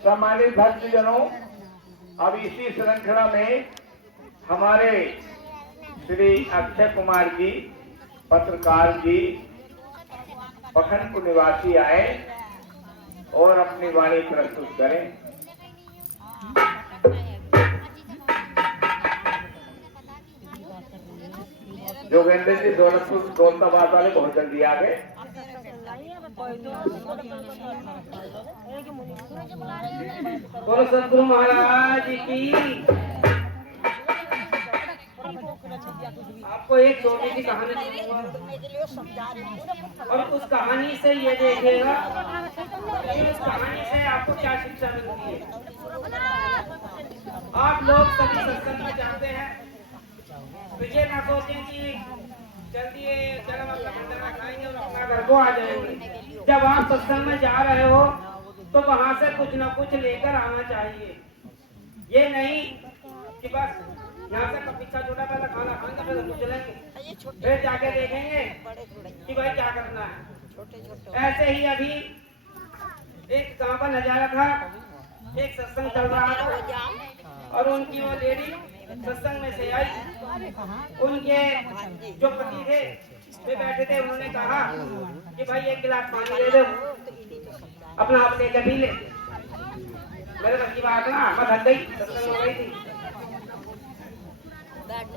सम्मानित भक्तजनों, अब इसी श्रृंखला में हमारे श्री अक्षय कुमार जी, पत्रकार जी, पखनपुर निवासी आए और अपनी वाणी प्रस्तुत करें। जोगेंद्र जी दौलताबाद वाले बहुत जल्दी आ गए। बोलो सतगुरु महाराज की। आपको एक छोटी सी कहानी और उस कहानी से ये देखिएगा उस कहानी से आपको क्या शिक्षा मिलती है। आप लोग सभी सत्संग में जाते हैं तो ये ना सोचें कि जल्दी चलो अपना भंडारा खाएंगे और अपना घर को आ जाएंगे। जब आप सत्संग में जा रहे हो तो वहां से कुछ ना कुछ लेकर आना चाहिए। ये नहीं कि बस यहाँ से पीछा छोटा पहला खाना खाएंगे फिर कुछ चलेंगे फिर जाके देखेंगे कि भाई क्या करना है। ऐसे ही अभी एक गांव का नजारा था, एक सत्संग चल रहा था और उनकी वो लेडी सत्संग में से आई। उनके जो पति थे वे बैठे थे, उन्होंने कहा कि भाई एक गिलास पानी दे दो, अपना आप लेकर पी ले। मेरे घर की बात ना बस हट गई, सत्संग हो गई थी।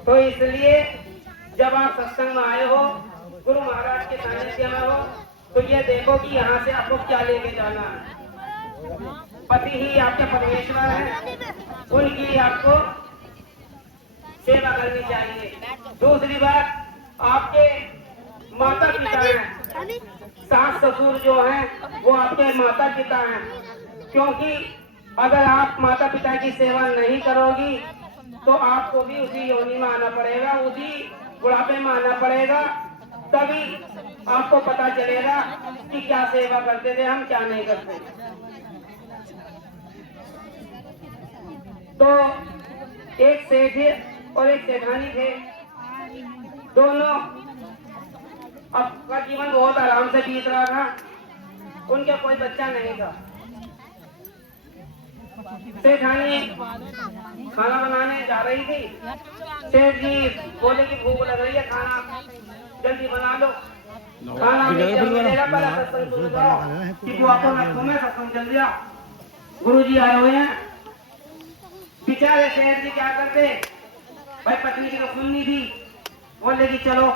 तो इसलिए जब आप सत्संग में आए हो, गुरु महाराज के सानिध्य में हो, तो ये देखो कि यहाँ से आपको क्या लेके जाना है। पति ही आपके परमेश्वर है, उनकी आपको सेवा करनी चाहिए। दूसरी बात, आपके माता पिता हैं, सास ससुर जो हैं वो आपके माता पिता हैं, क्योंकि अगर आप माता पिता की सेवा नहीं करोगी तो आपको भी उसी योनि में आना पड़ेगा, उसी बुढ़ापे में आना पड़ेगा। तभी आपको पता चलेगा कि क्या सेवा करते थे हम, क्या नहीं करते। तो एक सेठ और एक सेठानी थे, दोनों अपना जीवन बहुत आराम से बीत रहा था। उनका कोई बच्चा नहीं था। सेठानी खाना बनाने जा रही थी। सेठ जी बोले कि भूख लग रही है, खाना जल्दी बना लो। खाना मिलेगा, पहले सत्संग सुन लो कि वो आपको रखो में सत्संग चल दिया। गुरु जी आए हुए हैं। बेचारे सेठ जी क्या करते, भाई पत्नी की तो सुननी थी, बोले कि चलो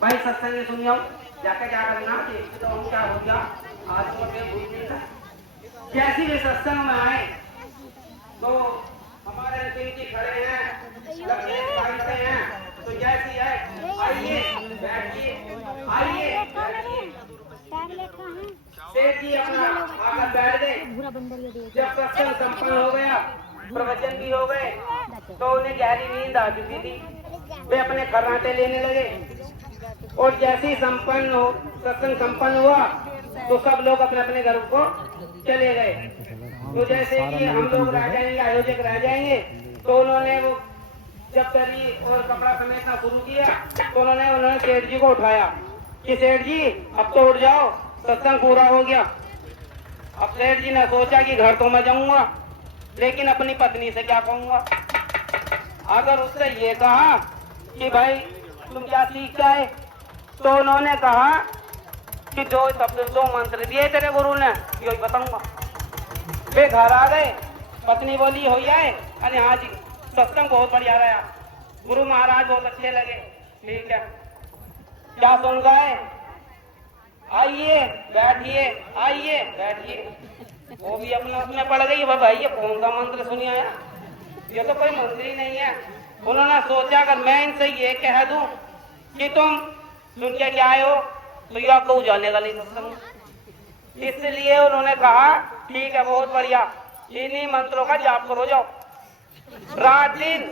भाई सत्संग सुन जाओ, जाकर क्या करना, देखते तो क्या हो गया आज तो मैं भूल गया। जैसी वे सत्संग में आए तो हमारे अंतिम जी खड़े हैं, लगे हैं, तो जैसी है आइए बैठिए, आइए बैठिए। सेठ जी अपना आकर बैठ गए। जब सत्संग संपन्न हो गया, प्रवचन भी हो गए, तो उन्हें गहरी नींद आ चुकी थी। वे अपने खर्राटे लेने लगे और जैसे ही सत्संग संपन्न हुआ तो सब लोग अपने अपने घर को चले गए। तो जैसे कि हम लोग रह जाएंगे, आयोजक रह जाएंगे, तो उन्होंने वो जब दरी और कपड़ा समेटना शुरू किया तो उन्होंने सेठ जी को उठाया कि सेठ जी अब तो उठ जाओ, सत्संग पूरा हो गया। अब सेठ जी ने सोचा कि घर तो मैं जाऊंगा, लेकिन अपनी पत्नी से क्या कहूंगा। अगर उससे ये कहा कि भाई तुम क्या सीख जाए, तो उन्होंने कहा कि दो शब्द, दो मंत्र दिए तेरे गुरु ने, यही बताऊंगा। वे घर आ गए, पत्नी बोली हो जाए, अरे हाँ जी सत्संग बहुत बढ़िया रहा, गुरु महाराज बहुत अच्छे लगे, ठीक है क्या सुन गए, आइए बैठिए, आइए बैठिए। वो भी अपने उसमें पड़ गई, भाई ये कौन सा मंत्र सुनिया है, ये तो कोई मंत्र ही नहीं है। उन्होंने सोचा अगर मैं इनसे ये कह दूं कि तुम सुन के क्या आए हो, तो ये आपको उजालेगा नहीं सत्संग। इसलिए उन्होंने कहा ठीक है बहुत बढ़िया, इन्हीं मंत्रों का जाप करो जाओ। रात दिन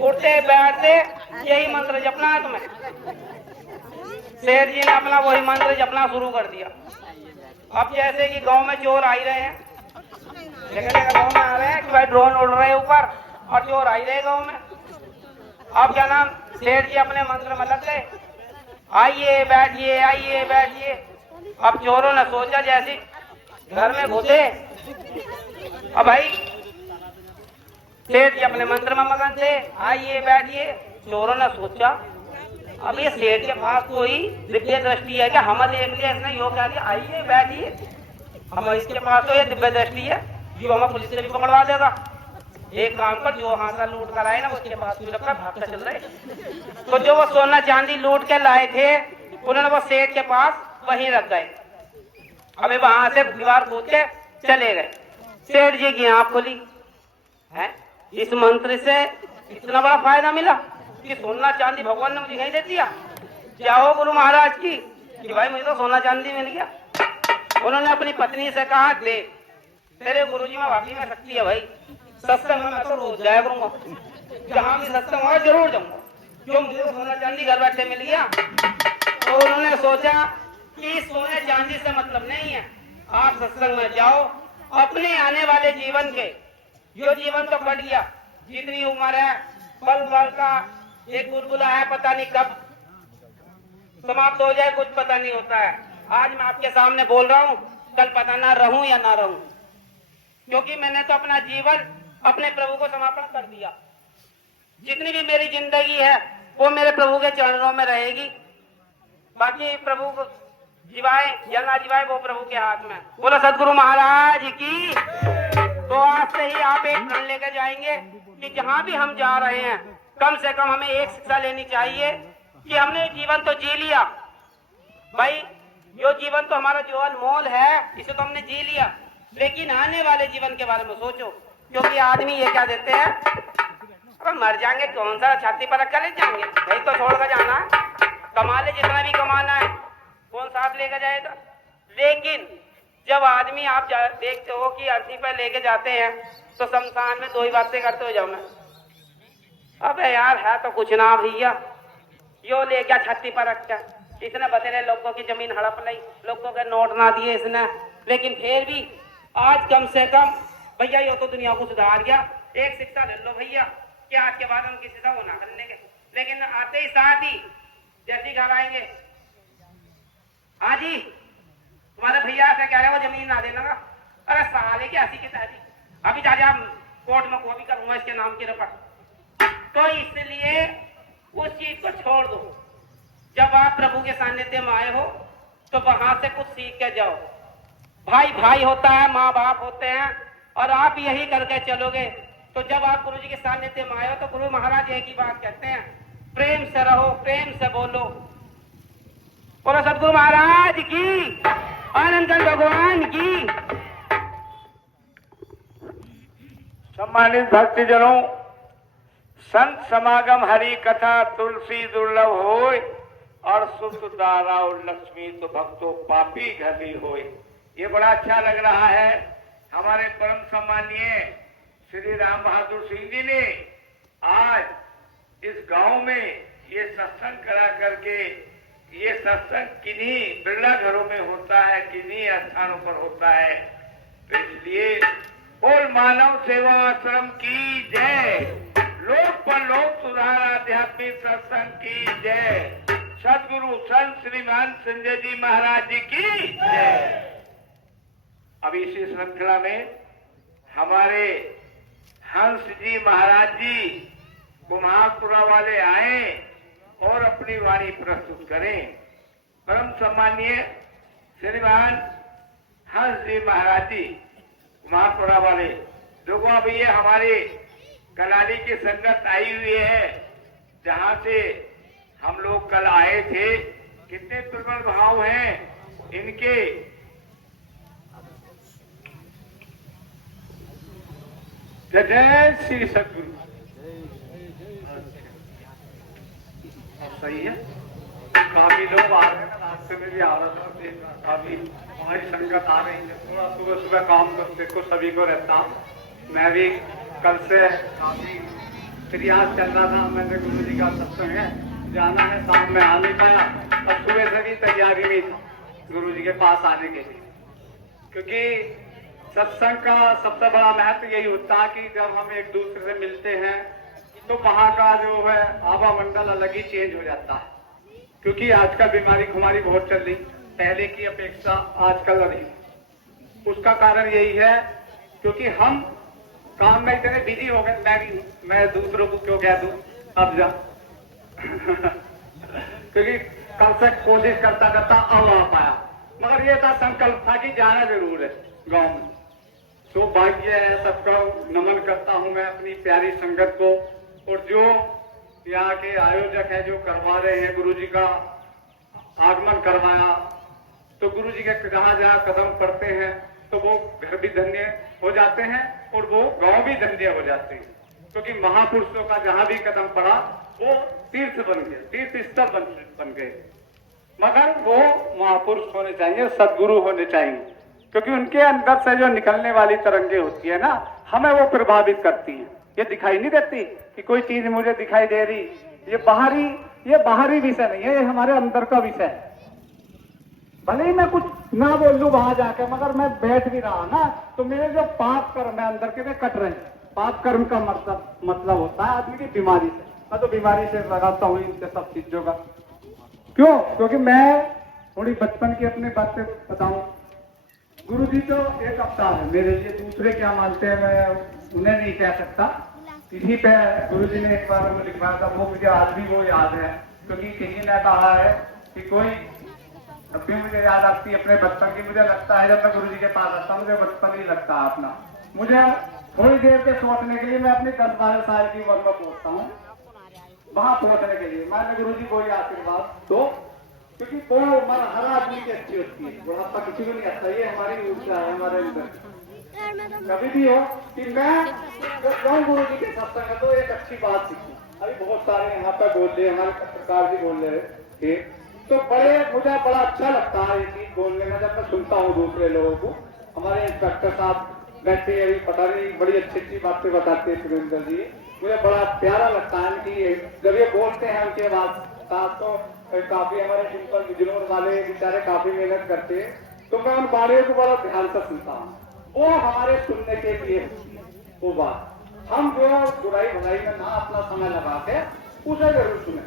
उठते बैठते यही मंत्र जपना है तुम्हें। सेठ जी ने अपना वही मंत्र जपना शुरू कर दिया। अब जैसे कि गांव में चोर आ ही रहे हैं, गांव में आ रहे हैं कि भाई ड्रोन उड़ रहे हैं ऊपर और चोर आ ही रहे गांव में। अब क्या नाम, सेठ जी अपने मंत्र में लग गए, आइए बैठिए, आइए बैठिए। अब चोरों ने सोचा जैसे घर में घुसे, अब भाई सेठ जी अपने मंत्र में मगन थे, आइए बैठिए। चोरों ने सोचा अब ये सेठ के पास कोई दिव्य दृष्टि है क्या, हम देख लिया इसने यो क्या दिया, आइए बैठिए। हम इसके पास तो ये दिव्य दृष्टि है, जो हमें पुलिस से भी पकड़वा देगा। एक काम पर जो हाथ लूट कर आए ना, उसके पास रखा भागता चल रहे। तो जो वो सोना चांदी लूट के लाए थे, उन्होंने वो सेठ के पास वहीं रख गए। अबे वहां से दीवार कूद के चले गए। सेठ जी की आंख खुली है, इस मंत्र से इतना बड़ा फायदा मिला कि सोना चांदी भगवान ने मुझे नहीं दे दिया। क्या हो गुरु महाराज की कि भाई मुझे तो सोना चांदी मिल गया। उन्होंने अपनी पत्नी से कहा देख तेरे गुरुजी में वाकई में शक्ति है भाई, सत्संग में मैं तो रोज जाया करूंगा, जहां भी सत्संग हो जरूर जाऊंगा, क्यों मुझे तो सोना चांदी घर बैठे मिल गया। तो उन्होंने सोचा कि सोने चांदी से मतलब नहीं है, आप सत्संग में जाओ, अपने आने वाले जीवन के, यो जीवन तो कट गया, जितनी उम्र है पल पल का एक बुलबुला है, पता नहीं कब समाप्त हो जाए, कुछ पता नहीं होता है। आज मैं आपके सामने बोल रहा हूँ, कल पता ना रहूं या ना रहूं, क्योंकि मैंने तो अपना जीवन अपने प्रभु को समर्पण कर दिया। जितनी भी मेरी जिंदगी है वो मेरे प्रभु के चरणों में रहेगी। बाकी प्रभु को जीवाए या ना जीवाए वो प्रभु के हाथ में। बोलो सदगुरु महाराज की। तो आज से ही आप एक प्रण लेकर जाएंगे कि जहाँ भी हम जा रहे हैं, कम से कम हमें एक शिक्षा लेनी चाहिए कि हमने जीवन तो जी लिया भाई, यो जीवन तो हमारा जो अनमोल है, इसे तो हमने जी लिया, लेकिन आने वाले जीवन के बारे में सोचो। क्योंकि आदमी ये क्या देते हैं, अब मर जाएंगे कौन सा छाती पर रख कर ले जाएंगे, भाई तो छोड़ कर जाना है, कमा ले जितना भी कमाना है, कौन साथ लेकर जाएगा? लेकिन जब आदमी आप देखते हो कि अर्थी पर लेके जाते हैं तो शमशान में 2 ही बातें करते हो जाओ। अबे यार है तो कुछ ना भैया, यो ले गया छत्ती पर रखा, इसने बतेरे लोगों की जमीन हड़प ली, लोगों के नोट ना दिए इसने, लेकिन फिर भी आज कम से कम भैया यो तो दुनिया को सुधार गया। एक शिक्षा ले लो भैया कि आज के बाद हम किसी से वो ना कर लेंगे, लेकिन आते ही साथ ही जैसे घर आएंगे, हाँ जी तुम्हारे भैया से कह रहे वो जमीन ना देना। अरे साले की हंसी की तहरी, अभी जा जा कोर्ट में को भी करूंगा इसके नाम की रपट। तो इसलिए उस चीज को छोड़ दो। जब आप प्रभु के सानिध्य में आए हो तो वहां से कुछ सीख के जाओ। भाई भाई होता है, माँ बाप होते हैं, और आप यही करके चलोगे तो जब आप गुरु जी के सानिध्य में आए हो तो गुरु महाराज एक ही बात कहते हैं, प्रेम से रहो, प्रेम से बोलो। बोलो सतगुरु महाराज की, आनंद भगवान की। सम्मानित भक्तजनों, संत समागम हरि कथा तुलसी दुर्लभ होय, और सुत दारा लक्ष्मी तो भक्तों पापी घली होय। ये बड़ा अच्छा लग रहा है। हमारे परम सम्मानीय श्री राम बहादुर सिंह जी ने आज इस गांव में ये सत्संग करा करके, ये सत्संग किन्हीं बिरला घरों में होता है, किन्हीं स्थानों पर होता है, तो इसलिए बोल मानव सेवा आश्रम की जय, लोक पर लोक सुधार आध्यात्मिक सत्संग की जय, सदगुरु संत श्रीमान संजय जी महाराज जी की जय। अब इसी श्रृंखला में हमारे हंस जी महाराज जी कुम्हारपुरा वाले आए और अपनी वाणी प्रस्तुत करें। परम सम्मानीय श्रीमान हंस जी महाराज जी कुम्हारपुरा वाले, देखो अब ये हमारे कलाली की संगत आई हुई है, जहां से हम लोग कल आए थे। कितने प्रबल भाव हैं इनके। जय श्री सतगुरु। सही है, काफी लोग आ रहे हैं, रास्ते में भी आ रहा था, काफी हमारी संगत आ रही है। थोड़ा सुबह सुबह काम करते को सभी को रहता हूँ। मैं भी कल से काफी प्रयास चल रहा था, मैंने गुरु जी का सत्संग है जाना है, शाम में आ नहीं पाया, और सुबह से भी तैयारी में था गुरु जी के पास आने के लिए। क्योंकि सत्संग का सबसे बड़ा महत्व यही होता है कि जब हम एक दूसरे से मिलते हैं तो वहाँ का जो है आवा मंडल अलग ही चेंज हो जाता है। क्योंकि आजकल बीमारी खुमारी बहुत चल रही, पहले की अपेक्षा आजकल अधिक। उसका कारण यही है क्योंकि हम काम में इतने बिजी हो गए। मैं दूसरों को क्यों कह दूं अब जा क्योंकि कल से कोशिश करता करता अब आ पाया, मगर ये था संकल्प था कि जाना जरूर है गांव में। तो भाग्य है, सबका नमन करता हूं मैं अपनी प्यारी संगत को, और जो यहाँ के आयोजक हैं जो करवा रहे हैं, गुरु जी का आगमन करवाया, तो गुरु जी के जहाँ जहाँ कदम पड़ते हैं तो वो घर भी धन्य हो जाते हैं और वो गांव भी धन्य हो जाते हैं। क्योंकि महापुरुषों का जहाँ भी कदम पड़ा वो तीर्थ बन गए, तीर्थ स्थल बन गए। मगर वो महापुरुष होने चाहिए, सदगुरु होने चाहिए, क्योंकि उनके अंदर से जो निकलने वाली तरंगे होती है ना, हमें वो प्रभावित करती है। ये दिखाई नहीं देती कि कोई चीज मुझे दिखाई दे रही, ये बाहरी विषय नहीं है, ये हमारे अंदर का विषय है। भले ही मैं कुछ ना बोल लूं वहां जाकर, मगर मैं बैठ भी रहा ना तो मेरे जो पाप कर्म है अंदर के वे कट रहे हैं। पाप कर्म का मतलब होता है आदमी की बीमारी से। मैं तो बीमारी से लगाता हूँ इनसे सब चीजों का। क्यों? क्योंकि मैं थोड़ी बचपन की अपनी बातें बताऊं। गुरु जी तो एक अवतार है मेरे लिए, दूसरे क्या मानते हैं मैं उन्हें नहीं कह सकता। इसी पे गुरु जी ने एक बार हमें लिखवाया था, वो मुझे आज भी वो याद है। क्योंकि किसी ने कहा है कि कोई, अब भी मुझे याद आती है अपने बचपन की। मुझे लगता है जब मैं गुरु जी के पास आता हूँ मुझे बचपन ही लगता है अपना। मुझे थोड़ी देर के सोचने के लिए मैं अपनी 10-12 साल की उम्र में पहुंचता हूँ, वहां पहुंचने के लिए मैंने गुरु जी को ही आशीर्वाद दो, क्योंकि वो उम्र हर आदमी की अच्छी होती है, बुढ़ापा किसी को नहीं आता। ये हमारी ऊर्जा है हमारे अंदर। कभी भी हो कि मैं जब जाऊँ गुरु जी के सत्संग तो एक अच्छी बात सीखी। अभी बहुत सारे यहाँ पे बोल रहे, हमारे पत्रकार जी बोल रहे थे तो मुझे बड़ा अच्छा लगता है ये चीज बोलने में, जब मैं सुनता हूँ दूसरे लोगों को। हमारे इंस्पेक्टर साहब बैठे हैं अभी, पता नहीं बड़ी अच्छी अच्छी बातें बताते हैं सुरेंद्र जी। मुझे बड़ा प्यारा लगता है कि जब ये बोलते हैं उनके बाद साथ, तो काफी हमारे सिंपल बिजनौर वाले बेचारे काफी मेहनत करते हैं, तो मैं उन बारे को बड़ा ध्यान से सुनता हूँ। वो हमारे सुनने के लिए होती है वो बात। हम जो बुराई भलाई में ना अपना समय लगा के उसे जरूर सुने।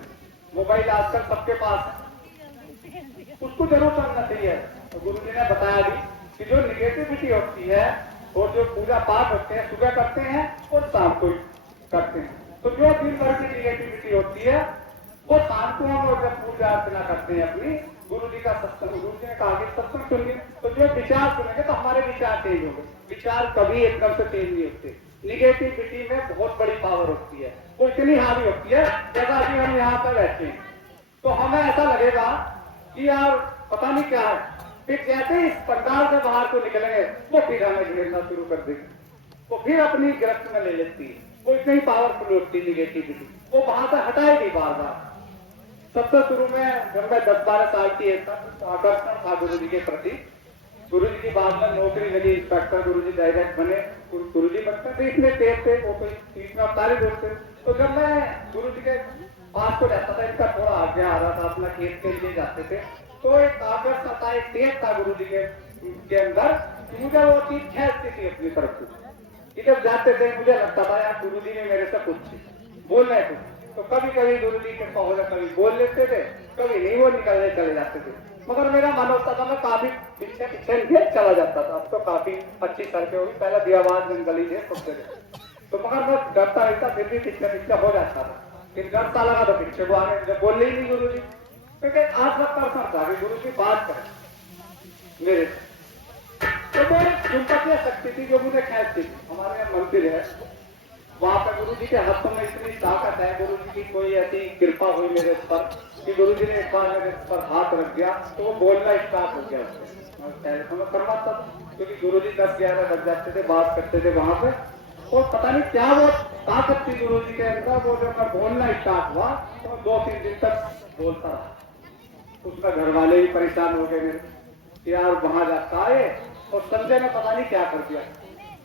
मोबाइल आजकल सबके पास है, उसको जरूर करना चाहिए। तो गुरु जी ने बताया भी कि जो निगेटिविटी होती है और जो पूजा पाठ होते हैं सुबह करते हैं और शाम को करते हैं, तो जो दिन भर की निगेटिविटी होती है वो शाम को हम लोग जब पूजा अर्चना करते हैं अपनी, गुरु जी का सत्संग, गुरु जी ने कहा कि सत्संग सुनिए, तो जो विचार सुनेंगे तो हमारे विचार चेंज होंगे। विचार कभी एकदम से चेंज नहीं होते। निगेटिविटी में बहुत बड़ी पावर होती है, वो इतनी हावी होती है। जैसा अभी हम यहाँ पर बैठे हैं तो हमें ऐसा लगेगा कि यार पता नहीं क्या है, फिर जैसे इस पंडाल से बाहर को निकलेंगे वो फिर हमें घेरना शुरू कर देगी, वो फिर अपनी गिरफ्त में ले लेती है। वो इतनी पावरफुल होती है निगेटिविटी, वो वहां से हटाएगी बार बार। सबसे शुरू में जब मैं 10-12 साल की आकर्षण था गुरु जी के प्रति, गुरु जी की बाद में नौकरी लगी इंस्पेक्टर, गुरु जी डायरेक्ट बने। गुरु जी बचपन से इतने तेज थे, वो कोई 30 में अवतारी दोस्त थे। तो जब मैं गुरु जी के पास को रहता था, इनका थोड़ा आगे आ रहा था, अपना खेत के लिए जाते थे, तो एक आकर्षण था, एक तेज था गुरु जी के अंदर, मुझे वो चीज खेलती थी अपनी तरफ से। जब जाते थे मुझे लगता था यार गुरु जी ने मेरे से कुछ बोलना है। तो कभी कभी गुरु जी के पहुंचे, कभी बोल लेते थे, कभी नहीं, वो निकलने चले जाते थे। मगर मेरा मन होता था, मैं काफी पीछे पीछे चला जाता था। अब तो काफी अच्छी सड़कें होगी, पहले दियाबाद जंगली थे सबसे, तो मगर मैं डरता रहता, फिर भी पीछे पीछे हो जाता था। फिर डरता लगा तो पीछे को आने, जब बोल ही नहीं गुरु जी, क्योंकि आज तक परसों था कि गुरु जी बात करें मेरे। तो वो एक सुंपतिया शक्ति थी जो मुझे खेलती थी। हमारे यहाँ मंदिर है, वहां पर गुरु जी के हाथों में इतनी ताकत है, गुरु जी की कोई ऐसी कृपा हुई मेरे पर कि गुरु जी ने एक बार मेरे पर हाथ रख दिया तो वो बोलना स्टार्ट हो गया। पहले तो मैं करवाता था, क्योंकि गुरु जी 10-11 बज जाते थे, बात करते थे वहां पे, और पता नहीं क्या वो ताकत थी गुरु जी के अंदर। वो जब मैं बोलना स्टार्ट हुआ तो 2-3 दिन तक बोलता रहा। उसमें घर वाले भी परेशान हो गए मेरे कि यार वहां जाता है। और संजय ने पता नहीं क्या कर दिया,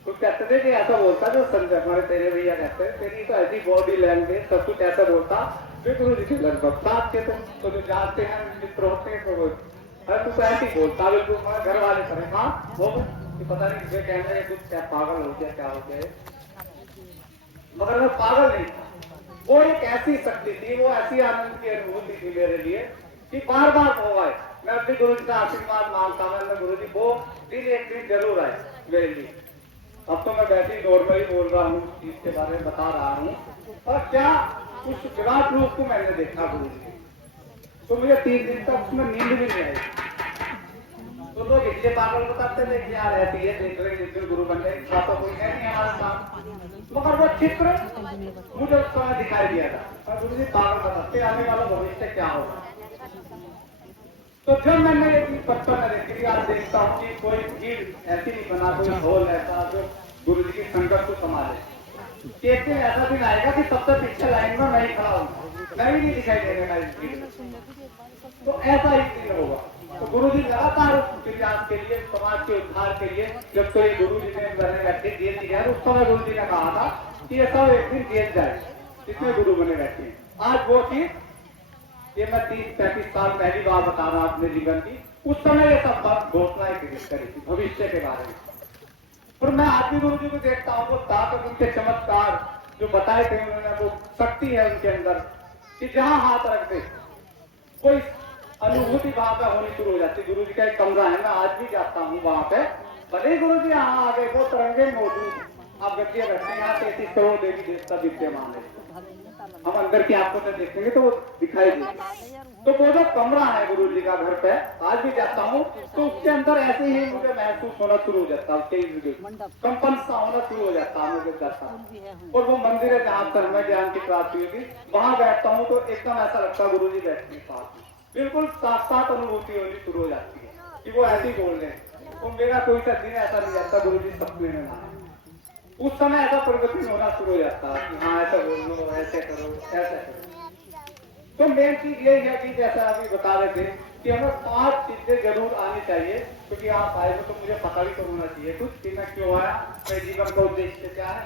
तो कहते थे कि ऐसा बोलता जो संजय, हमारे तेरे भैया कहते हैं तेरी तो ऐसी बॉडी लैंग्वेज सब कुछ ऐसा बोलता। फिर गुरु जी के लगभग साथ के तो जो जानते हैं मित्र होते हैं, तो वो अरे तू तो ऐसे ही बोलता बिल्कुल। हमारे घर वाले परेशान हो गए, पता नहीं किसे कहने लगे कुछ क्या पागल हो गया, क्या हो गया। मगर मैं पागल नहीं था, वो एक ऐसी शक्ति थी, वो ऐसी आनंद की अनुभूति थी मेरे लिए कि बार बार हो आए। मैं अपने गुरु जी का आशीर्वाद मांगता, मैं गुरु जी वो दिन एक दिन जरूर आए मेरे लिए। अब तो मैं वैसे ही नॉर्मली बोल रहा हूँ, चीज के बारे में बता रहा हूँ। और क्या उस विराट रूप को मैंने देखा गुरु जी, तो मुझे 3 दिन तक उसमें नींद भी नहीं आई। तो लोग इसलिए पागल बताते थे कि यार ऐसी है, देख रहे जिस दिन गुरु बन गए, तो कोई है नहीं हमारे साथ। मगर वो चित्र मुझे उस समय दिखाई दिया था, और गुरु जी पागल बताते आने वाला भविष्य क्या होगा। तो जब मैंने ये चीज बचपन में देखी, आज देखता हूँ कि कोई भीड़ ऐसी नहीं बना, कोई ढोल ऐसा जो गुरु जी की संगत को संभाले। कहते हैं ऐसा दिन आएगा कि सबसे पीछे लाइन में मैं ही खड़ा हूँ, मैं ही नहीं दिखाई देगा इस भीड़ में। तो ऐसा ही दिन होगा। तो गुरु जी लगातार उस इतिहास के लिए, समाज के उद्धार के लिए, जब तो ये गुरु जी ने बने बैठे जेल की गए, उस समय गुरु जी ने कहा था कि ये सब एक दिन जेल जाए, इसमें गुरु बने बैठे हैं। आज वो चीज, ये मैं 30-35 साल पहली बार बता रहा अपने जीवन की, उस समय ये सब बात घोषणाएं करी थी भविष्य के बारे में। और मैं आज भी गुरु जी को देखता हूँ, वो ताकत, उनके चमत्कार जो बताए थे उन्होंने, वो शक्ति है उनके अंदर कि जहां हाथ रख दे कोई अनुभूति वहां पे होनी शुरू हो जाती। गुरु जी का एक कमरा है, मैं आज भी जाता हूँ वहां पे, भले ही गुरु जी यहाँ आ गए, वो तरंगे मौजूद। आप गतियां बैठे हैं, यहाँ 33 करोड़ देवी देवता विद्यमान है, हम अंदर की आंखों से देखेंगे तो वो दिखाई देगा। तो वो जो कमरा है गुरु जी का घर पे, आज भी जाता हूँ तो उसके अंदर ऐसे ही मुझे महसूस होना शुरू हो जाता है, उसके कंपन सा होना शुरू हो जाता है मुझे जाता हूँ। और वो मंदिर है जहाँ पर हमें ज्ञान की प्राप्ति होगी, वहां बैठता हूँ तो एकदम ऐसा लगता है गुरु जी बैठने के पास, बिल्कुल साथ अनुभूति होनी शुरू हो जाती है कि वो ऐसे ही बोल रहे हैं। तो मेरा कोई सा दिन ऐसा नहीं जाता गुरु जी सपने में ना, उस समय ऐसा परिवर्तन होना शुरू हो जाता है कि हाँ ऐसा बोल लो, ऐसे करो, ऐसा करो। तो मेन चीज यही है कि जैसा अभी बता रहे थे कि हमें 5 चीजें जरूर आनी चाहिए, क्योंकि आप आए हो तो मुझे पता भी तो होना चाहिए कुछ कि मैं क्यों आया, मेरे जीवन का उद्देश्य क्या है,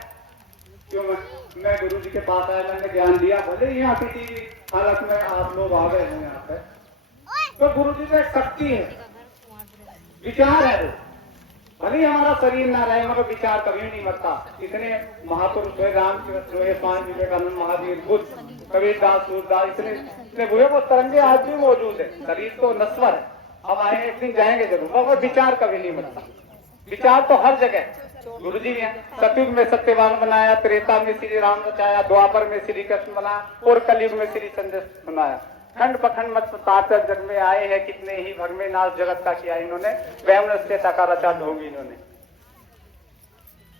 क्यों मैं गुरु जी के पास आया, मैंने ज्ञान दिया। भले यहाँ किसी हालत में आप लोग आ गए हैं यहाँ पे, तो गुरु जी में शक्ति है, विचार है वो। भले ही हमारा शरीर ना रहे मगर विचार कभी नहीं मरता। इतने महापुरुष हुए, रामकृष्ण हुए, स्वामी विवेकानंद, महावीर, बुद्ध, कबीरदास, सूरदास, इतने हुए, वो तरंगे आज भी मौजूद है। शरीर तो नश्वर है, हम आए एक दिन जाएंगे जरूर, मगर विचार कभी नहीं मरता। विचार तो हर जगह। गुरु जी ने सतयुग में सत्यवान बनाया, त्रेता में श्री राम रचाया, द्वापर में श्री कृष्ण बनाया और कलयुग में श्री चंद्र बनाया। खंड पखंड मत तातर जग में आए हैं, कितने ही भग में नाश जगत का किया इन्होंने, वैमनस्य का रचा ढोंगी इन्होंने।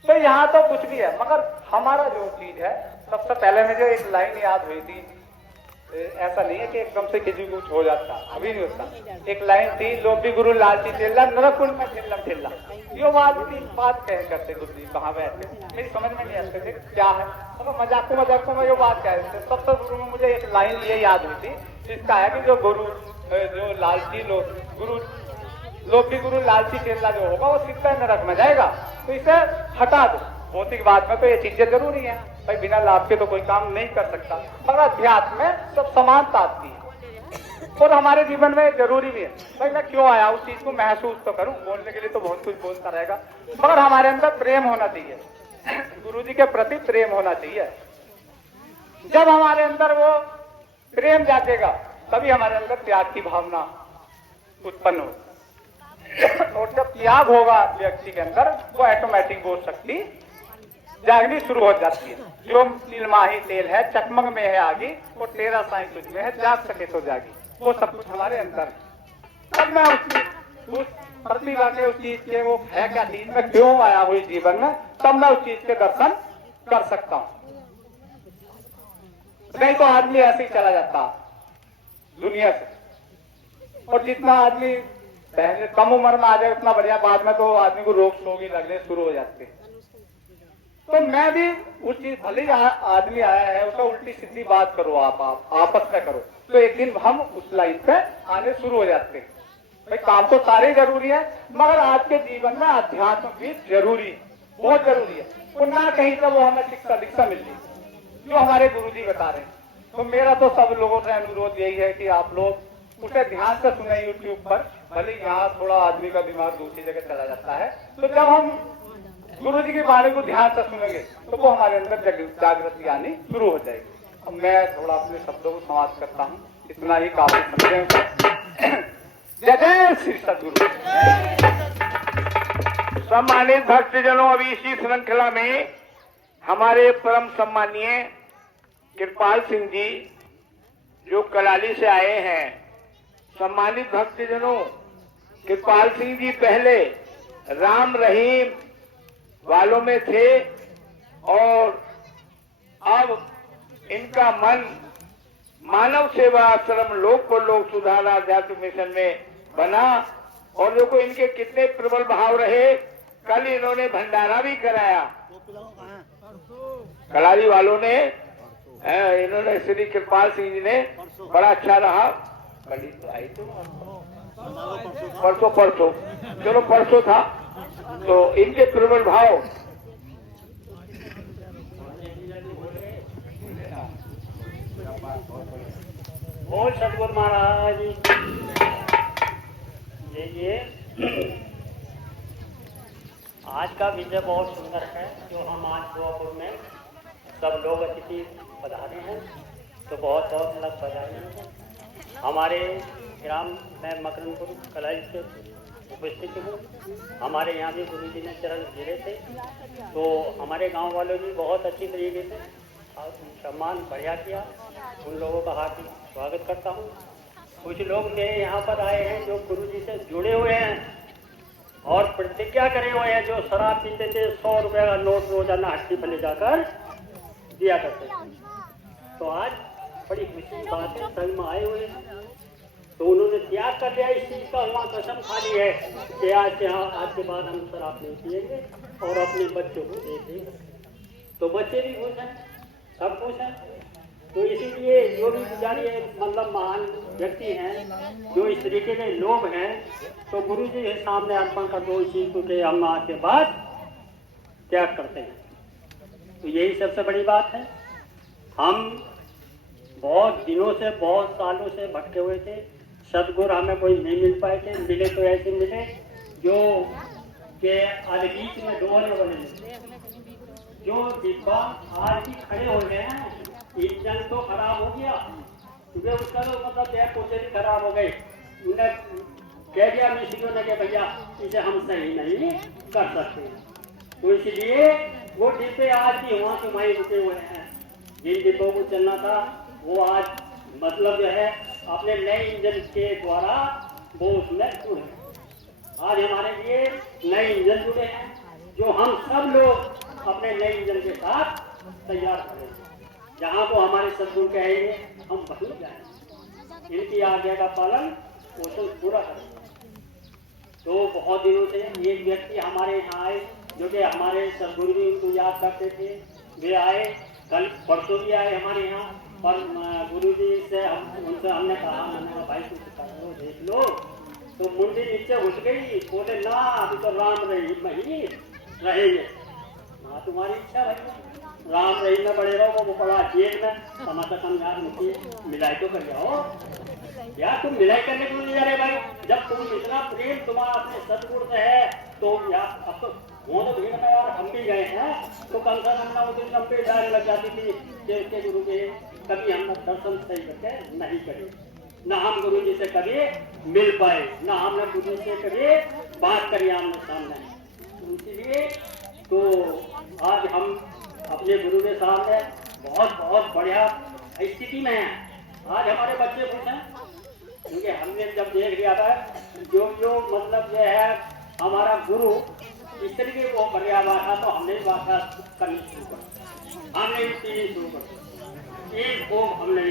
तो यहाँ तो कुछ भी है, मगर हमारा जो चीज है, सबसे पहले मुझे एक लाइन याद हुई थी। ऐसा नहीं है कि एकदम से किसी को कुछ हो जाता, अभी नहीं होता। एक लाइन थी, लोभी गुरु लालची टेला, नरकुंड में ठेलम ठेला। यो बात कह करते गुरु जी, कहाँ बैठे, मेरी समझ में नहीं आते थे क्या है, तो मजाक को मैं यो बात कह रहे थे। सबसे गुरु में मुझे एक लाइन ये याद हुई थी, इसका है कि जो लालची लोभी गुरु लालची टेला जो होगा वो सीधा नरक में जाएगा, तो इसे हटा दो। भौतिक बात में तो ये चीजें जरूरी है भाई, बिना लाभ के तो कोई काम नहीं कर सकता, मगर अध्यात्म में सब समानता आती है और हमारे जीवन में जरूरी भी है। भाई मैं क्यों आया उस चीज को महसूस तो करूं, बोलने के लिए तो बहुत कुछ बोलता रहेगा, मगर हमारे अंदर प्रेम होना चाहिए, गुरु जी के प्रति प्रेम होना चाहिए। जब हमारे अंदर वो प्रेम जागेगा तभी हमारे अंदर त्याग की भावना उत्पन्न हो, और जब त्याग होगा व्यक्ति के अंदर, वो ऑटोमेटिक वो शक्ति जागनी शुरू हो जाती है। जो तिलमाही तेल है, चकमक में है आगी, और तेरा साई तुझ में है, जाग सके तो जागी, वो सब कुछ हमारे अंदर। तब मैं उस प्रतिभा के, उस चीज के, वो है क्या चीज, मैं क्यों आया हुई जीवन में, तब मैं उस चीज के दर्शन कर सकता हूँ। नहीं तो आदमी ऐसे ही चला जाता दुनिया से, और जितना आदमी पहले कम उम्र में आ जाए उतना बढ़िया, बाद में तो आदमी को रोग शोग ही लगने शुरू हो जाते। तो मैं भी उस चीज, भले ही आदमी आया है उसका उल्टी सीधी बात करो, आप आपस में करो, तो एक दिन हम उस लाइन पे आने शुरू हो जाते हैं। भाई काम तो सारे जरूरी है, मगर आज के जीवन में अध्यात्म भी जरूरी, बहुत जरूरी है। और ना कहीं से वो हमें शिक्षा दीक्षा मिल रही जो हमारे गुरुजी बता रहे हैं। तो मेरा तो सब लोगों से अनुरोध यही है कि आप लोग उसे ध्यान से सुने यूट्यूब पर, भले यहाँ थोड़ा आदमी का दिमाग दूसरी जगह चला जाता है, तो जब हम गुरु जी की वाणी को ध्यान से सुनेंगे तो वो हमारे अंदर जागृति आनी शुरू हो जाएगी। अब मैं थोड़ा अपने शब्दों को समाप्त करता हूँ, इतना ही काफी समझे। जय जय श्री सद्गुरु। सम्मानित भक्तजनों, अभी इसी श्रृंखला में हमारे परम सम्मानीय कृपाल सिंह जी जो कलाली से आए हैं। सम्मानित भक्तजनों, कृपाल सिंह जी पहले राम रहीम वालों में थे और अब इनका मन मानव सेवा आश्रम लोक को लोक सुधार आध्यात्मिक मिशन में बना। और देखो इनके कितने प्रबल भाव रहे। कल इन्होंने भंडारा भी कराया, कलाली वालों ने, इन्होंने श्री कृपाल सिंह जी ने, बड़ा अच्छा रहा। कल ही तो आई तो परसों चलो परसों था, तो इनके प्रबल भाव बोल सतगुरु महाराज ये आज का विषय बहुत सुंदर है। जो हम आज गोवापुर में सब लोग अतिथि पधारे हैं, तो बहुत लग बधाई हैं। हमारे ग्राम में मकरनपुर कलाई से उपस्थित हूँ। हमारे यहाँ भी गुरु जी ने चरण धीरे थे, तो हमारे गांव वालों ने बहुत अच्छी तरीके से सम्मान बढ़िया किया। उन लोगों का हार्दिक स्वागत करता हूँ। कुछ लोग मेरे यहाँ पर आए हैं जो गुरु जी से जुड़े हुए हैं और प्रतिज्ञा करे हुए हैं, जो शराब पीते थे 100 रुपये का नोट रोजाना हट्टी पर ले जाकर दिया करते थे। तो आज बड़ी खुशी की बात है, संग में आए हुए हैं, तो उन्होंने त्याग कर दिया। इस चीज का वहाँ कसम खा ली है कि आज के बाद हम शराब नहीं पिएंगे और अपने बच्चों को दे देंगे। तो बच्चे भी खुश हैं, सब खुश हैं। तो इसीलिए जो भी पुजारी मतलब महान व्यक्ति हैं, जो इस तरीके के लोग हैं, तो गुरु जी के सामने अर्पण कर दो इस चीज को कि हम आज के बाद त्याग करते हैं। तो यही सबसे बड़ी बात है। हम बहुत दिनों से, बहुत सालों से भटके हुए थे, सदगुरु हमें कोई नहीं मिल पाए थे। मिले तो ऐसे मिले जो के बीच में डोले वाले मिले, जो डिब्बा आज भी खड़े हो गए हैं। इंजन तो खराब हो गया, क्योंकि उसका तो मतलब पोचे भी खराब हो गए। उन्हें कह दिया मिस्त्रियों ने कि भैया इसे हम सही नहीं कर सकते, तो इसलिए वो डिब्बे आज भी वहाँ के वहीं रुके हुए हैं। जिन डिब्बों को चलना था वो आज मतलब जो है अपने नए इंजन के द्वारा वो उसमें जुड़े। आज हमारे लिए नए इंजन जुड़े हैं, जो हम सब लोग अपने नए इंजन के साथ तैयार करेंगे। जहाँ को हमारे सदगुरु कहेंगे हम वहीं जाएंगे, इनकी आज्ञा का पालन पोषण पूरा करेंगे। तो बहुत दिनों से एक व्यक्ति हमारे यहाँ आए, जो कि हमारे सदगुरु भी उनको याद करते थे। वे आए, कल परसों भी आए हमारे यहाँ, पर गुरु जी से उनसे हमने कहा, मैंने कहा भाई कुछ कर लो, देख लो। तो मुंडी नीचे घुस गई, बोले ना अभी तो राम रहीम ही रहेंगे। हाँ तुम्हारी इच्छा भाई, राम रहीम में बड़े रहो, वो बड़ा जेल में समाचार समझा मुझे मिलाई तो कर जाओ यार। तुम मिलाई करने क्यों नहीं जा रहे भाई? जब तुम इतना प्रेम तुम्हारा अपने सदगुरु से है तो यार अब तो वो तो भीड़ में यार हम भी गए हैं, तो कम से कम ना वो दिन लंबे जाने लग जाती थी कि उसके गुरु के कभी हम दर्शन सही करके नहीं करे, ना हम गुरु जी से कभी मिल पाए, ना हमने गुरु से कभी बात करी आमने सामने। इसीलिए तो आज हम अपने गुरु के सामने बहुत बहुत बढ़िया स्थिति में हैं। आज हमारे बच्चे खुश हैं, क्योंकि हमने जब देख लिया था जो मतलब ये है हमारा गुरु इस तरीके को बढ़िया हुआ था, तो हमने बात करनी शुरू कर, हमने पीनी शुरू कर, एक ओम हमने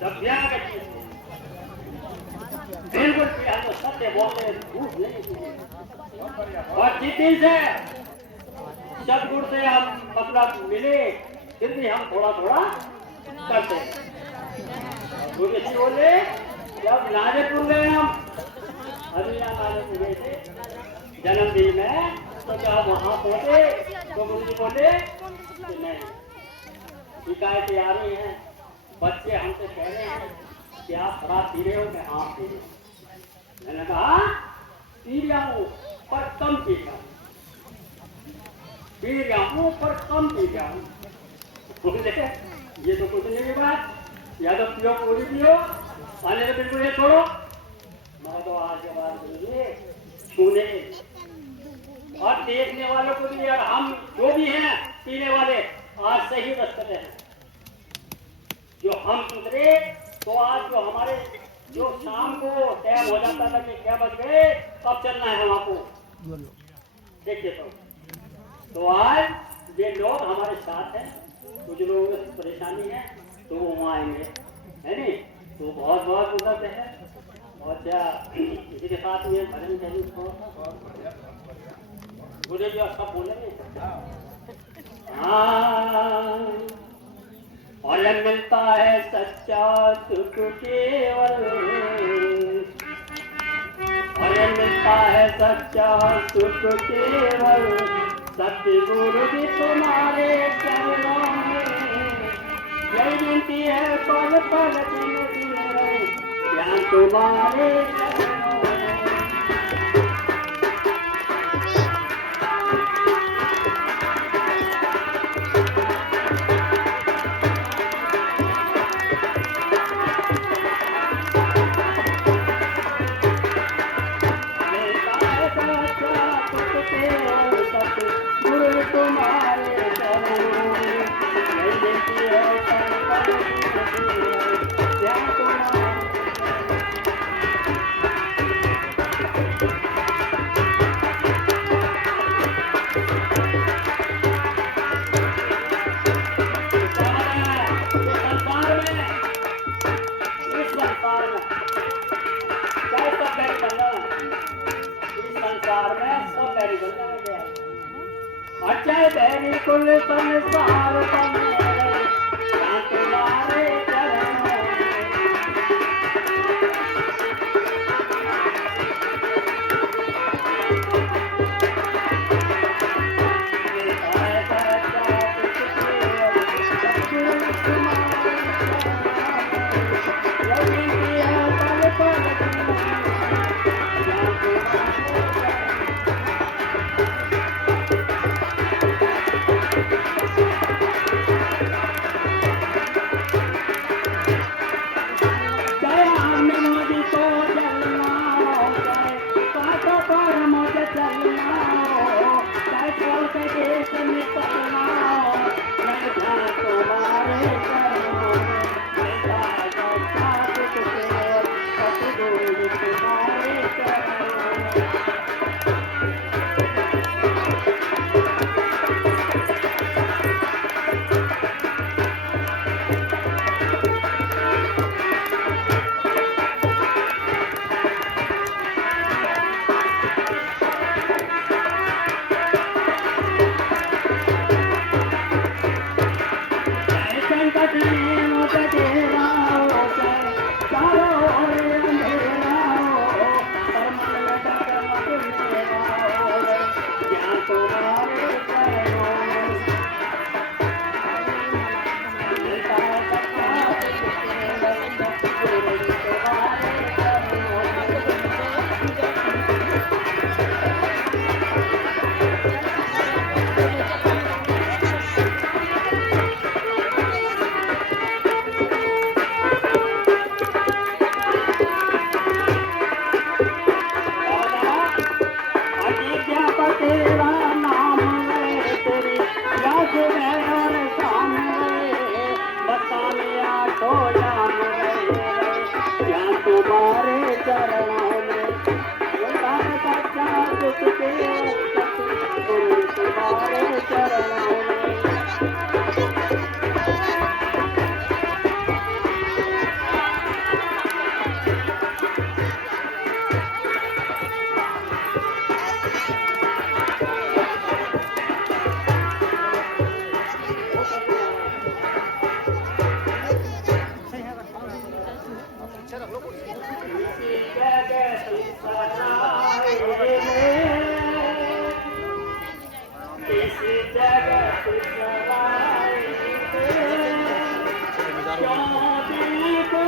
जब ध्यान रखी बिल्कुल किया, तो सत्य बोलते झूठ नहीं। और जिस दिन से सदगुरु से हम मतलब मिले, फिर भी हम थोड़ा थोड़ा करते हैं। गुरु जी बोले जब नागपुर गए हम, अभी नागपुर गए थे जन्मदिन में, तो जब वहाँ पहुंचे तो गुरु जी बोले कि नहीं, शिकायतें आ रही हैं, बच्चे हमसे कह रहे हैं कि आप शराब पी रहे हो। मैं हाँ पी रहे हो। मैंने कहा पी रहा हूँ पर कम पी रहा हूँ, पी रहा हूँ पर कम पी रहा हूँ। बोले ये तो कुछ नहीं बात, या तो पियो पूरी पियो, पानी तो बिल्कुल नहीं छोड़ो। मैं तो आज के बाद छूने और देखने वालों को भी, यार हम जो भी हैं पीने वाले आज से ही रस्ते हैं। जो हम सुधरे तो आज जो हमारे जो शाम को टाइम हो जाता था कि क्या बज गए, कब चलना है वहां को देखिए। तो आज ये लोग हमारे साथ हैं, कुछ लोगों को परेशानी है तो वो वहाँ आएंगे, है नहीं? तो बहुत बहुत उन्नत है। और क्या इसी के साथ ये भजन चाहिए बोले जो सब बोलेंगे। हाँ, और मिलता है सच्चा सुख केवल, और मिलता है सच्चा सुख केवल सतगुरु जी तुम्हारे चरणों में। यही विनती है पल पल दिन दिन ज्ञान तुम्हारे चरणों में। अच्छा बैरी कुल संसार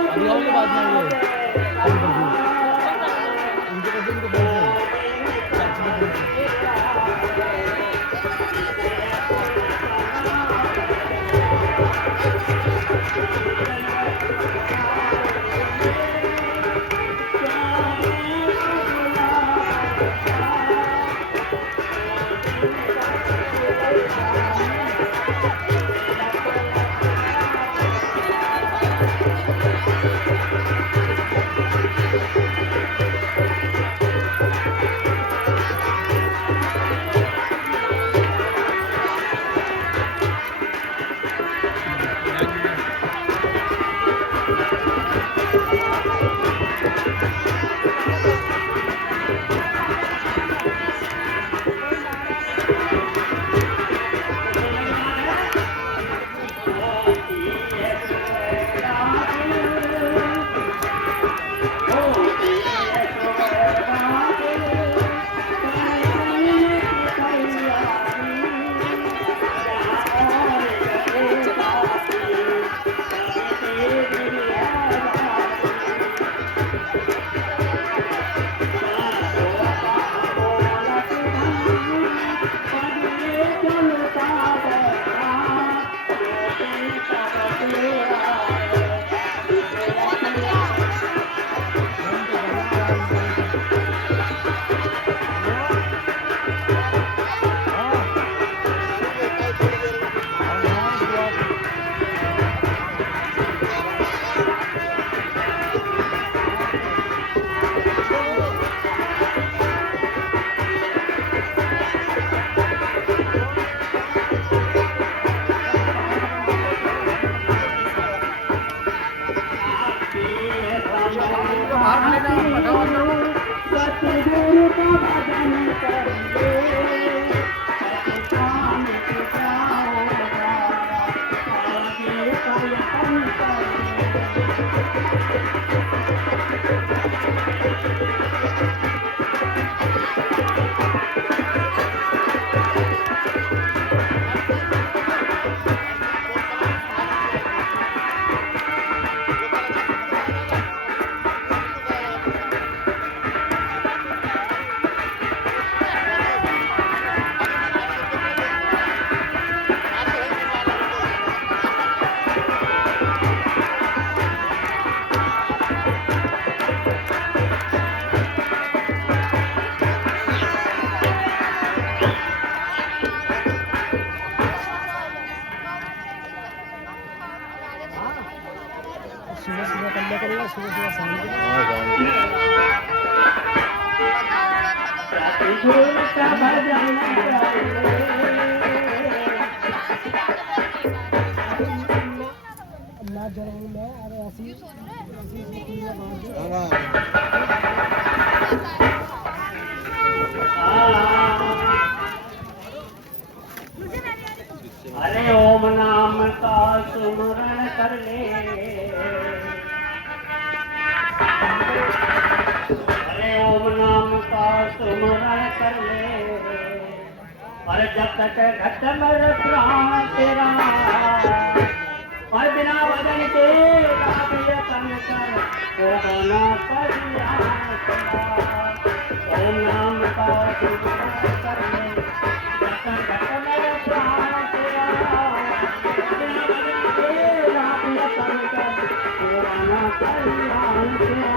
अभियान के बाद में उनके पैसे उनको अरे ओम नाम का सुमरण कर ले, अरे ओम नाम का सुमरण कर ले, और जब तक घट मर प्राण तेरा, और बिना वजन के तन कर होना करिया तेरा। ओम नाम का सुमरण कर ले, जब तक घट मर प्राण तेरा, बिना वजन के तन कर होना करिया तेरा।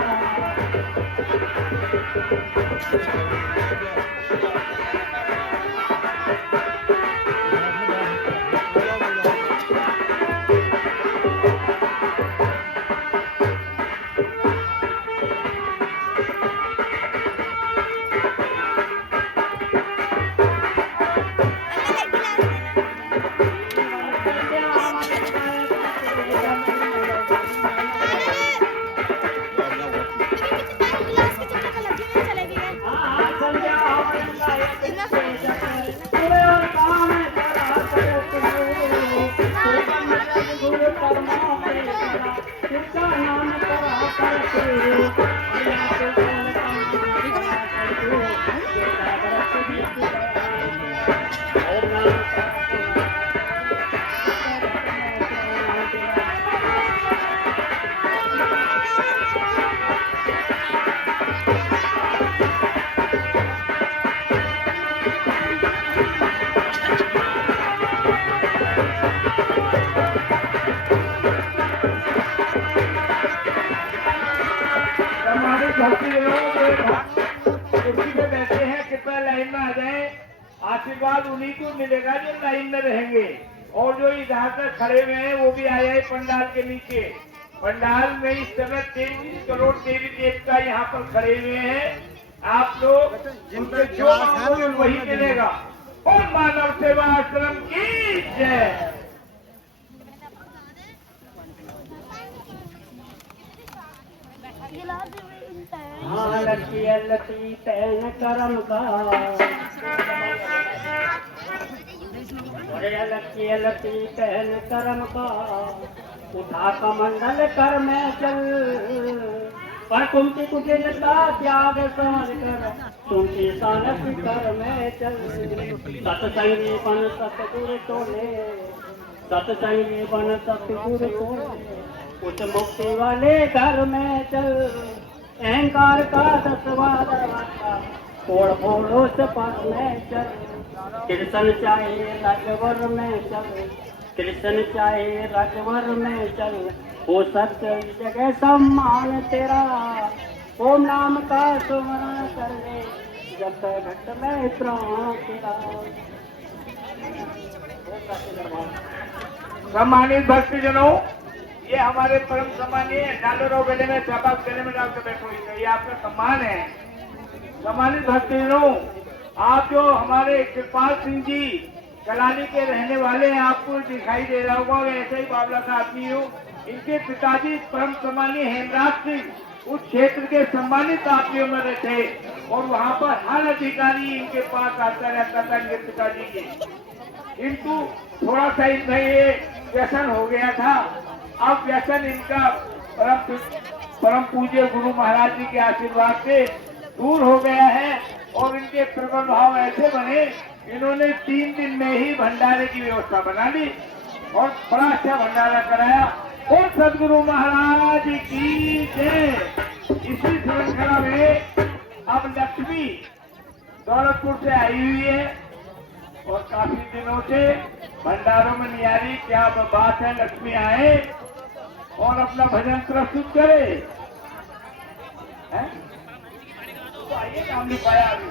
आशीर्वाद उन्हीं को मिलेगा जो लाइन में रहेंगे, और जो इधर तक खड़े हुए हैं वो भी आए हैं पंडाल के नीचे। पंडाल में इस समय 33 करोड़ देवी देवता यहाँ पर खड़े हुए हैं। आप लोग उनसे जो मांगोगे वही मिलेगा। और मानव सेवा आश्रम की जय। हाँ लती तैन करम का, लती तैन करम का, उठा कमंडल कर में चल, पर कुमती कुटिलता त्याग समझ कर, तुमकी सानस कर में चल। सत्संगी बन सतगुर तोले, सत्संगी बन सतगुर तोले, उस मुक्ति वाले घर में चल। अहंकार का 10वां दरवाजा तोड़ फोड़ उस पर में चल। कृष्ण चाहे राजवर में चल, कृष्ण चाहे राजवर में चल, हो सत्य जगह सम्मान तेरा। ओम नाम का सुमरण कर ले, जब तक घट में प्राण तेरा। सम्मानित भक्तजनों, ये हमारे परम सम्मानीय डालो रहो गले में, शाबाश गले में डालकर बैठो, ये आपका सम्मान है। सम्मानित भक्तजनों, आप जो हमारे कृपाल सिंह जी कलानी के रहने वाले हैं, आपको दिखाई दे रहा होगा, ऐसे ही बावला का आदमी हो। इनके पिताजी परम सम्मानीय हेमराज सिंह उस क्षेत्र के सम्मानित आदमियों में रहते, और वहाँ पर हर अधिकारी इनके पास आता रहता था इनके पिताजी के। किंतु थोड़ा सा इनका ये व्यसन हो गया था। अब व्यसन इनका परम पूज्य गुरु महाराज जी के आशीर्वाद से दूर हो गया है, और इनके प्रबल भाव ऐसे बने, इन्होंने 3 दिन में ही भंडारे की व्यवस्था बना ली और बड़ा अच्छा भंडारा कराया। और सदगुरु महाराज की जय। इसी श्रृंखला में अब लक्ष्मी दौलतपुर से आई हुई है, और काफी दिनों से भंडारों में नहीं आ रही। क्या बात है, लक्ष्मी आए और अपना भजन प्रस्तुत करे, हैं? तो आइए, काम नहीं पाया अभी,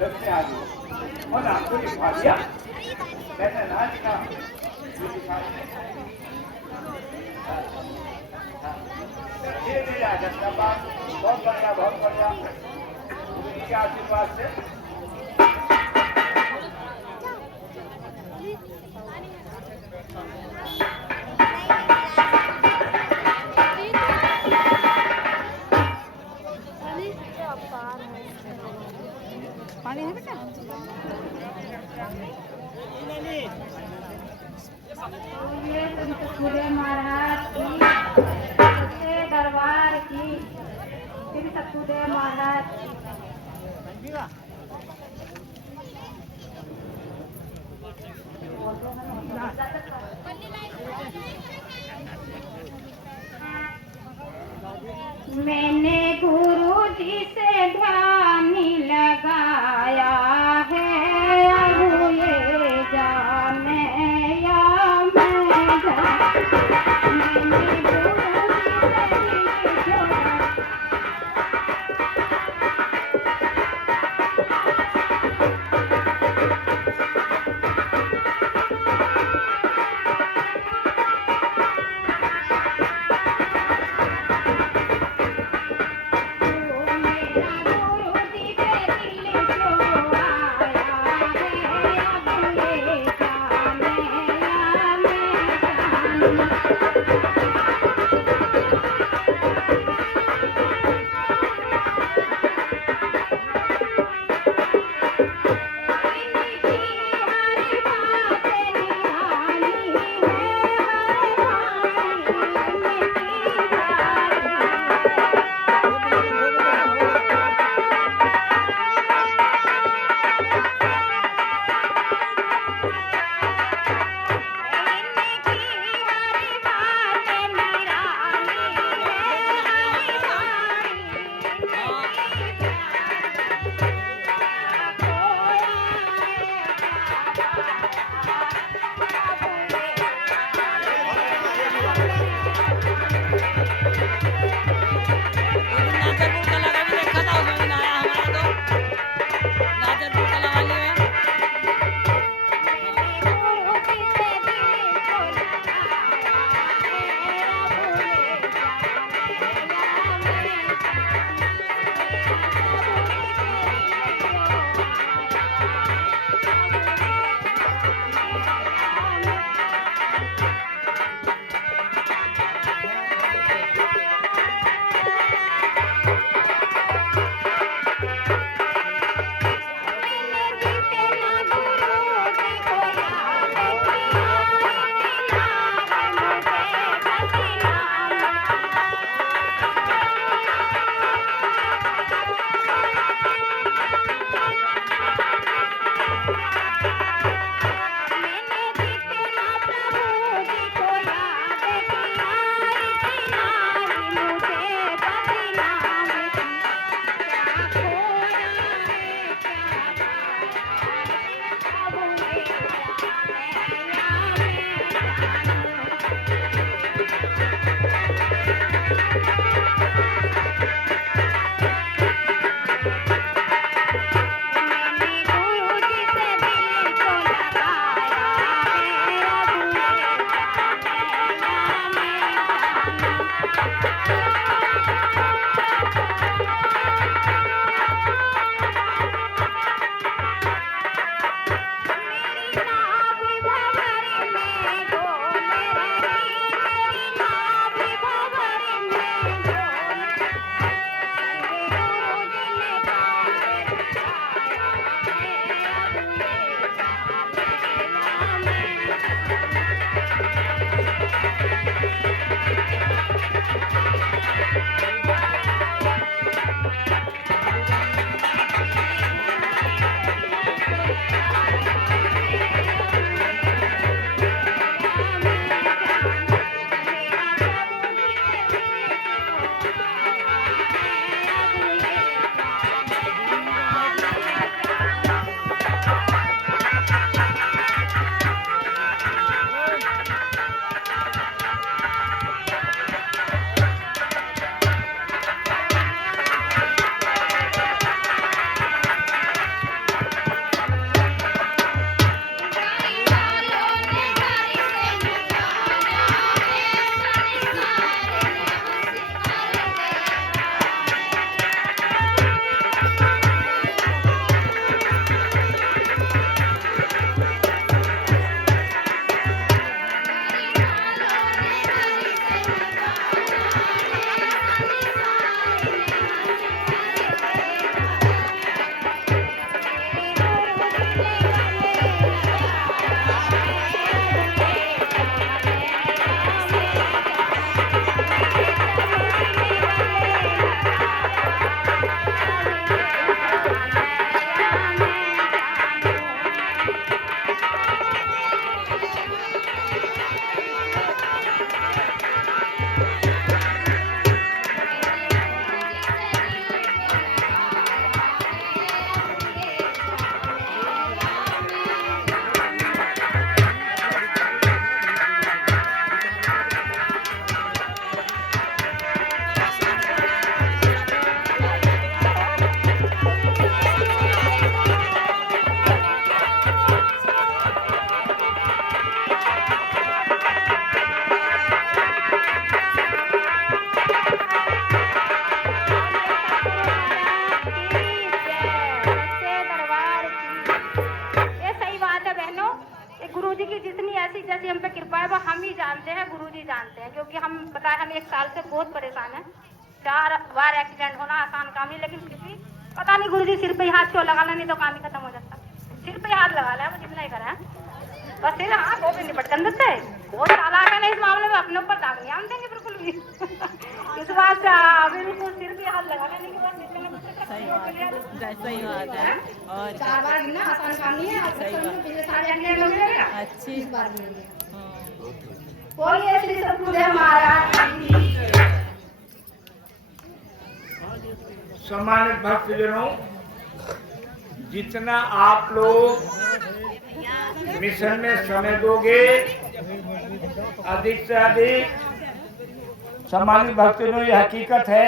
लक्ष्मी आ गई और आपको दिखा दिया, मैंने ना दिखा। धीरे धीरे आ जाता बात। बहुत बढ़िया, बहुत बढ़िया। गुरु जी के आशीर्वाद से पानी है बेटा? ये संत सूर्य महाराज की सच्चे दरबार की श्री सतगुरुदेव महाराज मैंने गुरु जी से ध्यान लगाया है, अब ये जाने या मैं जाने। मैंने गुरु जी से ही जोड़ा जैसी हम पे कृपा है वो हम ही जानते हैं, गुरु जी जानते हैं। क्योंकि हम बताए हम 1 साल से बहुत परेशान हैं। 4 बार एक्सीडेंट होना आसान काम नहीं, लेकिन फिर भी पता नहीं गुरु जी सिर पे ही हाथ क्यों लगा, नहीं तो काम ही खत्म हो जाता। सिर पे ही हाथ लगा लिया, वो जितना ही करा बस फिर। हाँ, वो भी निपट कर देते हैं। बहुत चालाक है ना इस मामले में, अपने ऊपर दाग नहीं आने देंगे बिल्कुल भी। इस बात से बिल्कुल सिर पे हाथ लगा लेने के बाद सही बात है। और 4 बार गिरना आसान काम नहीं है। अच्छी इस बार बोलिए श्री सतगुरुदेव महाराज की। सम्मानित भक्तजनों, जितना आप लोग मिशन में समय दोगे अधिक से अधिक, सम्मानित भक्तजनों ये हकीकत है,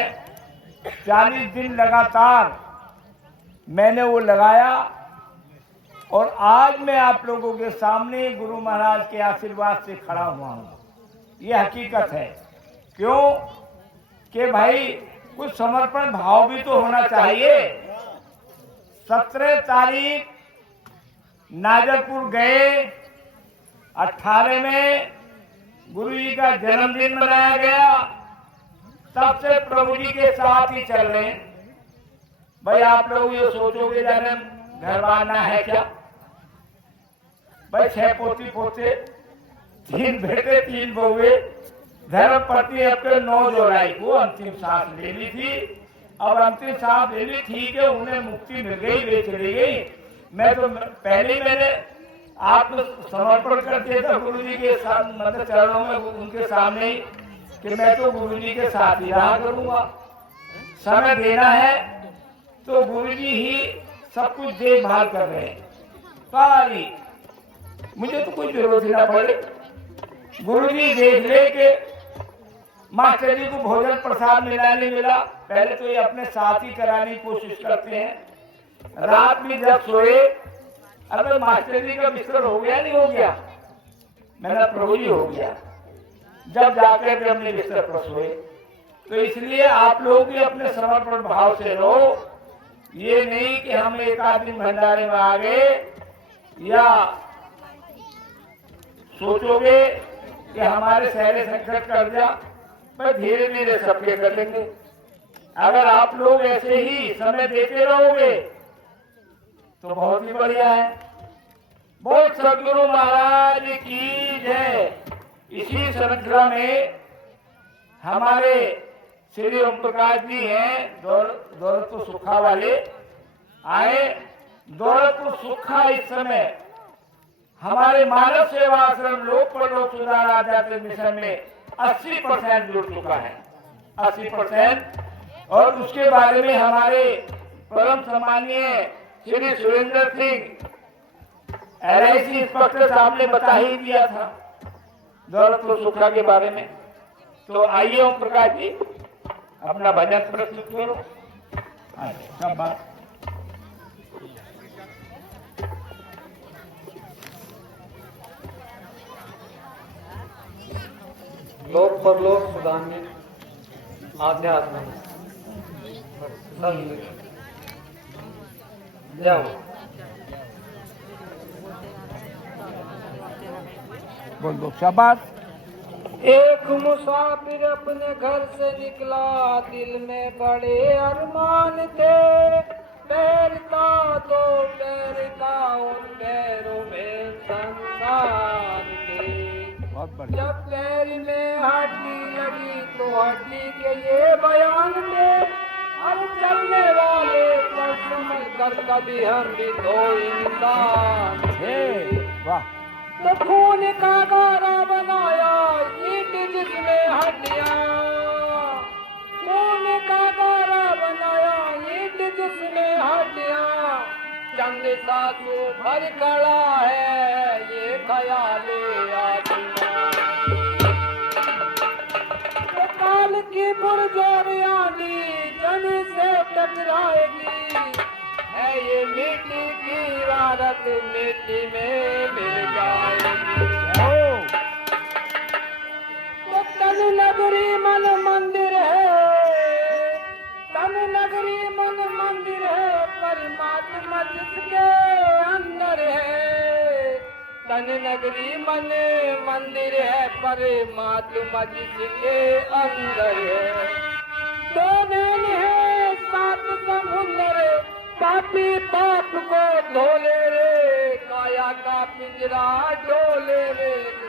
40 दिन लगातार मैंने वो लगाया और आज मैं आप लोगों के सामने गुरु महाराज के आशीर्वाद से खड़ा हुआ हूँ। ये हकीकत है। क्यों कि भाई कुछ समर्पण भाव भी तो होना चाहिए। 17 तारीख नाजरपुर गए, 18 में गुरु जी का जन्मदिन मनाया गया, तब से प्रभु जी के साथ ही चल रहे हैं। भाई आप लोग ये सोचोगे जन्म घर बारना है क्या? भाई 6 पोती पोते, 3 बेटे 3 बहुए, धर्म पत्नी अपने 9 जुलाई को अंतिम सांस ले ली थी। अब अंतिम सांस ले ली, ठीक है, उन्हें मुक्ति मिल गई, वे चली गई। मैं तो पहले मैंने आत्म समर्पण कर दिया था गुरु जी के साथ, मतलब चरणों में उनके सामने ही, कि मैं तो गुरु जी के साथ ही रहा करूंगा। समय देना है तो गुरु जी ही सब कुछ देखभाल कर रहे हैं सारी, मुझे तो कोई जरूरत ही ना पड़े। गुरु जी देख ले के मास्टर जी को भोजन प्रसाद मिला नहीं मिला, पहले तो ये अपने साथ ही कराने की कोशिश करते हैं। रात में जब सोए, अरे मास्टर जी का बिस्तर हो गया नहीं हो गया, मेरा प्रभु जी हो गया जब जाकर के अपने बिस्तर पर सोए। तो इसलिए आप लोग भी अपने समर्पण भाव से रहो। ये नहीं कि हम एक आदमी भंडारे में आ गए या सोचोगे कि हमारे सहरे संकट कर जा, पर धीरे धीरे सबके कर लेंगे। अगर आप लोग ऐसे ही समय देते रहोगे तो बहुत ही बढ़िया है। बहुत सदगुरु महाराज की जय। इसी श्रृंखला में हमारे श्री ओम प्रकाश जी हैं, दौलतपुर सुखा वाले आए। दौलतपुर सुखा इस समय हमारे मानव सेवा आश्रम लोक परलोक सुधार आध्यात्मिक मिशन में 80% जुड़ चुका है, 80%। और उसके बारे में हमारे परम सम्मानीय श्री सुरेंद्र सिंह LIC इंस्पेक्टर साहब ने बता ही दिया था दौलतपुर सुखा के बारे में। तो आइए ओम प्रकाश जी अपना भजन प्रस्तुत करो। सब बात लोक परलोक सुधारने आध्यात्म जाओ। बोल दो शाबाश। एक मुसाफिर अपने घर से निकला, दिल में बड़े अरमान थे। पैर का तो पैर का उन पैरों में संसार थे। बहुत बढ़िया। जब पैर में हड्डी लगी तो हड्डी के ये बयान थे, और चलने वाले पर समझ कर कभी हम भी तो इंसान थे। वाह। तो खून का गारा बनाया ईंट जिसमें हड्डियां, खून का गारा बनाया ईंट जिसमें हड्डियां। चंद सासू भर खड़ा है ये ख्याले आदमियां। तो काल की पुरजोरियानी जन से टकराएगी, है ये मिट्टी की इबारत मिट्टी में मिल जाएगी। तो तन नगरी मन मंदिर है, तन नगरी मन मंदिर है, परमात्मा जिसके अंदर है। मन नगरी मन मंदिर है, परमात्मा जिसके अंदर है। दो नैन है सात समुंदर, पापी पाप को धोले रे, काया का पिंजरा डोले रे।